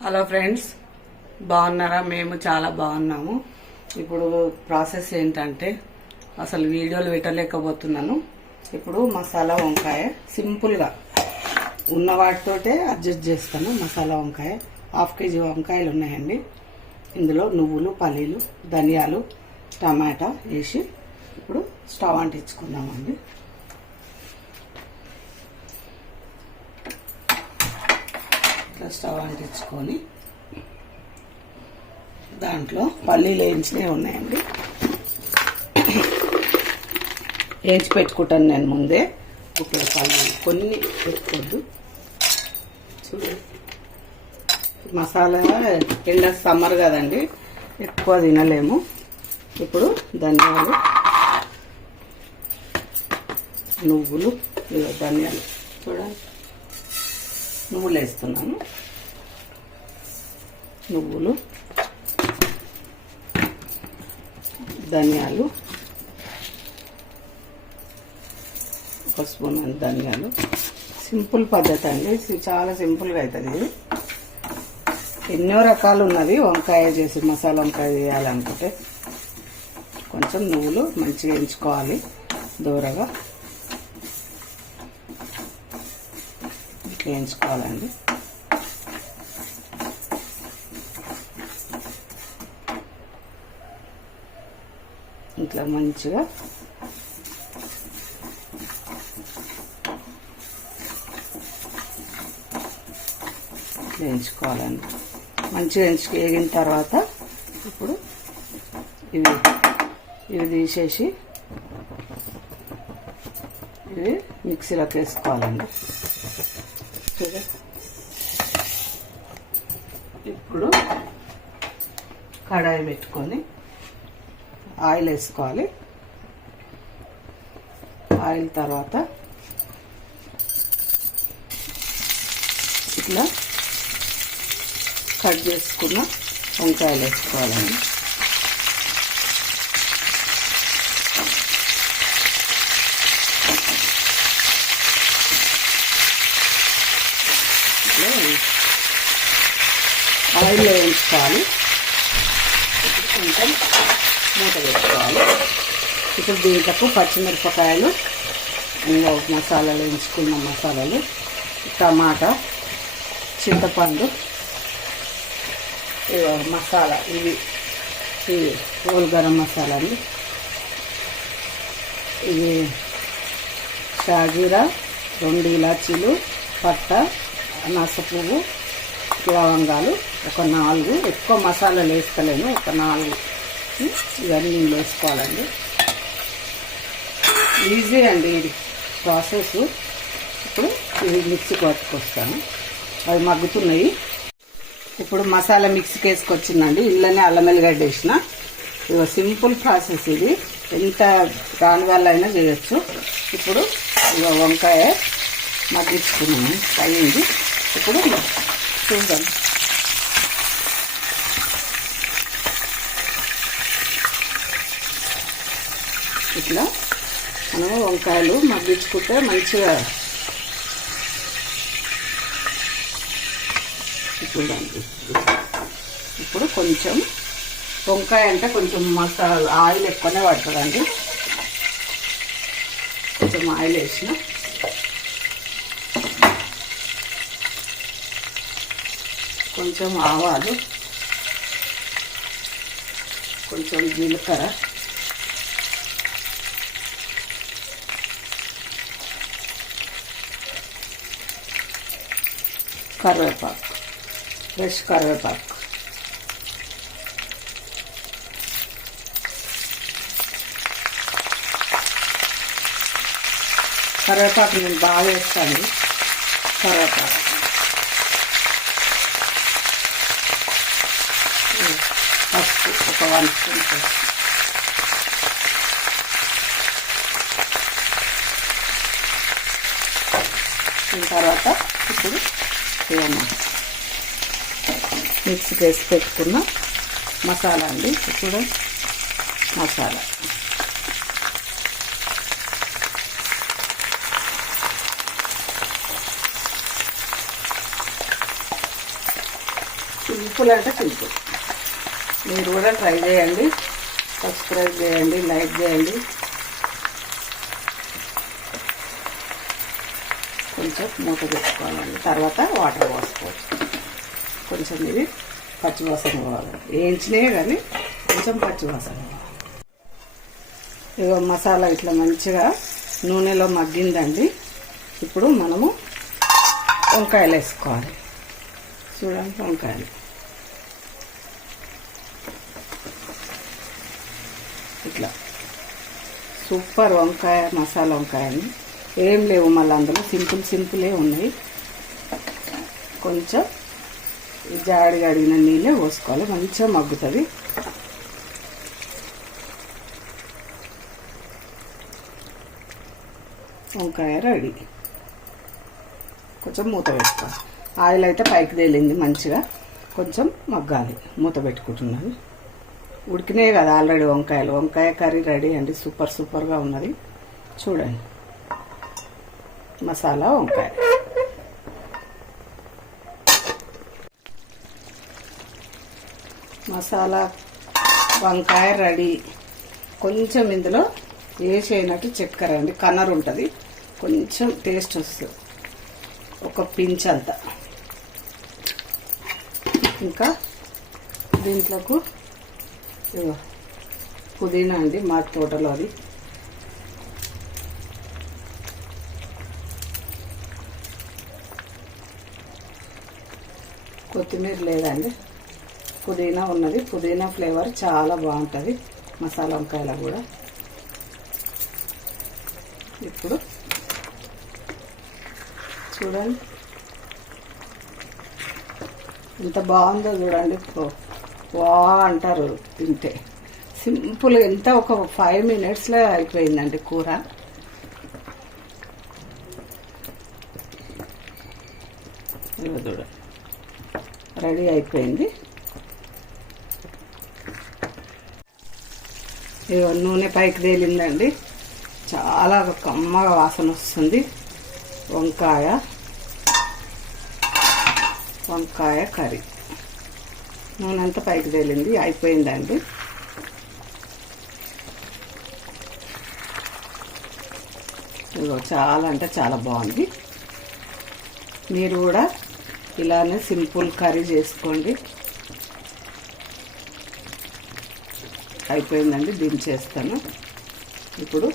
Hello friends, బాగున్నారా? మేము చాలా బాగున్నాము. ఇప్పుడు ప్రాసెస్ ఏంటంటే అసలు వీడియోలు పెట్టలేకపోతున్నాను. ఇప్పుడు మసాలా వంకాయ సింపుల్గా ఉన్న వాటితోటే అడ్జస్ట్ చేస్తాను. మసాలా వంకాయ 1/2 కేజీ వంకాయలు ఉన్నాయండి. ఇందులో నువ్వులు, పల్లీలు, ధనియాలు, టమాటా వేసి ఇప్పుడు స్టవ్ అంటించుకుందామండి. స్టవ్ అంటించుకొని దాంట్లో పల్లీలు వేయించినవి ఉన్నాయండి. వేయించి పెట్టుకుంటాను నేను ముందే. ఇప్పుడు పల్లీలు కొన్ని పెట్టుకోవద్దు. చూడండి, మసాలా ఎండ సమ్మర్ కదండి, ఎక్కువ తినలేము. ఇప్పుడు ధనియాలు, నువ్వులు, ధనియాలు చూడండి, నువ్వులు వేస్తున్నాను. నువ్వులు, ధనియాలు, 1 స్పూన్ ధనియాలు. సింపుల్ పద్ధతి అండి, చాలా సింపుల్గా అవుతుంది ఇది. ఎన్నో రకాలు ఉన్నది వంకాయ చేసి, మసాలా వంకాయ చేయాలనుకుంటే. కొంచెం నువ్వులు మంచిగా వేయించుకోవాలి దూరగా, వేయించుకోవాలండి. ఇట్లా మంచిగా వేయించుకోవాలండి. మంచిగా వేగిన తర్వాత ఇప్పుడు ఇవి తీసేసి ఇవి మిక్సీలోకి వేసుకోవాలండి. ఇప్పుడు కడాయి పెట్టుకొని ఆయిల్ వేసుకోవాలి. ఆయిల్ తర్వాత ఇట్లా కట్ చేసుకున్న వంకాయలు వేసుకోవాలండి. ఆయిల్లో వేయించుకోవాలి. కొంచెం మూత వేసుకోవాలి. ఇప్పుడు దీంట్లో పచ్చిమిరపకాయలు, మసాలాలు వేయించుకున్న మసాలాలు, టమాటా, చింతపండు, మసాలా ఇవి హోల్ గరం మసాలా అండి. ఇది షాజీరా, 2 ఇలాచీలు, పట్ట, అనాస పువ్వు, లవంగాలు, ఒక 4. ఎక్కువ మసాలాలు వేస్తలేను, ఒక 4 ఇవన్నీ వేసుకోవాలండి. ఈజీ అండి ఇది ప్రాసెస్. ఇప్పుడు ఇది మిక్సీకి పట్టుకొస్తాను. అవి మగ్గుతున్నాయి. ఇప్పుడు మసాలా మిక్సీకి వేసుకొచ్చిందండి. ఇంట్లోనే అల్లం ఎల్లిగడ్డ వేసిన. ఇది సింపుల్ ప్రాసెస్. ఇది ఎంత దాని వల్ల అయినా చేయొచ్చు. ఇప్పుడు వంకాయ మగ్గించుకున్నాము, అయ్యింది. ఇప్పుడు చూద్దాం. ఇట్లా మనం వంకాయలు మగ్గించుకుంటే మంచిగా చూడండి. ఇప్పుడు కొంచెం వంకాయ అంటే కొంచెం మసాలా ఆయిల్ ఎక్కువనే పడుతుందండి. కొంచెం ఆయిల్ వేసిన, కొంచెం ఆవాలు, కొంచెం జీలకర్ర, కరివేపాకు, ఫ్రెష్ కరివేపాకు, కరివేపాకు నేను బాగా వేస్తాను. కరివేపాకు, పసుపు ఒక 1 స్పూన్ పసుపు, తర్వాత ఇప్పుడు మిక్సీకి వేసి పెట్టుకున్న మసాలా అండి. ఇప్పుడు మసాలా సింపుల్ అంటే సింపుల్. మీరు కూడా ట్రై చేయండి, సబ్స్క్రైబ్ చేయండి, లైక్ చేయండి. కొంచెం మూత పెట్టుకోవాలండి, తర్వాత వాటర్ పోసుకోవచ్చు. కొంచెం ఇది పచ్చివాసన పోవాలి, వేయించినవి కానీ కొంచెం పచ్చివాసన. ఇగో మసాలా ఇట్లా మంచిగా నూనెలో మగ్గిందండి. ఇప్పుడు మనము వంకాయలు వేసుకోవాలి. చూడండి, వంకాయలు ఇట్లా సూపర్ వంకాయ, మసాలా వంకాయ అండి. ఏం లేవు మళ్ళీ అందులో, సింపులే ఉన్నాయి. కొంచెం జాడి కడిగిన నీళ్ళే పోసుకోవాలి, మంచిగా మగ్గుతుంది. వంకాయ రెడీ. కొంచెం మూత పెట్టుకోవాలి. ఆయిల్ అయితే పైకి తేలింది, మంచిగా కొంచెం మగ్గాలి. మూత పెట్టుకుంటున్నది. ఉడికినాయి కదా ఆల్రెడీ వంకాయలు. వంకాయ కర్రీ రెడీ అండి, సూపర్గా ఉన్నది. చూడండి, మసాలా వంకాయ. మసాలా వంకాయ రెడీ. కొంచెం ఇందులో వేసేయనట్టు చక్కెర అండి, కన్నర్ ఉంటుంది, కొంచెం టేస్ట్ వస్తుంది, ఒక పించ్ అంతా. ఇంకా దీంట్లోకి పుదీనా అండి, మా తోటలో అది. కొత్తిమీర లేదండి, పుదీనా ఉన్నది. పుదీనా ఫ్లేవర్ చాలా బాగుంటుంది మసాలా వంకాయలో కూడా. ఇప్పుడు చూడండి ఎంత బాగుందో చూడండి. వా అంటారు తింటే. సింపుల్, ఎంత ఒక 5 minutesలో అయిపోయిందండి కూర. చూడండి, రెడీ అయిపోయింది. నూనె పైకి తేలిందండి, చాలా కమ్మగా వాసన వస్తుంది. వంకాయ కర్రీ నూనె అంతా పైకి తేలింది, అయిపోయిందండి. ఇదిగో చాలా అంటే చాలా బాగుంది. మీరు కూడా ఇలానే సింపుల్ కర్రీ చేసుకోండి. అయిపోయిందండి, దించేస్తాను ఇప్పుడు.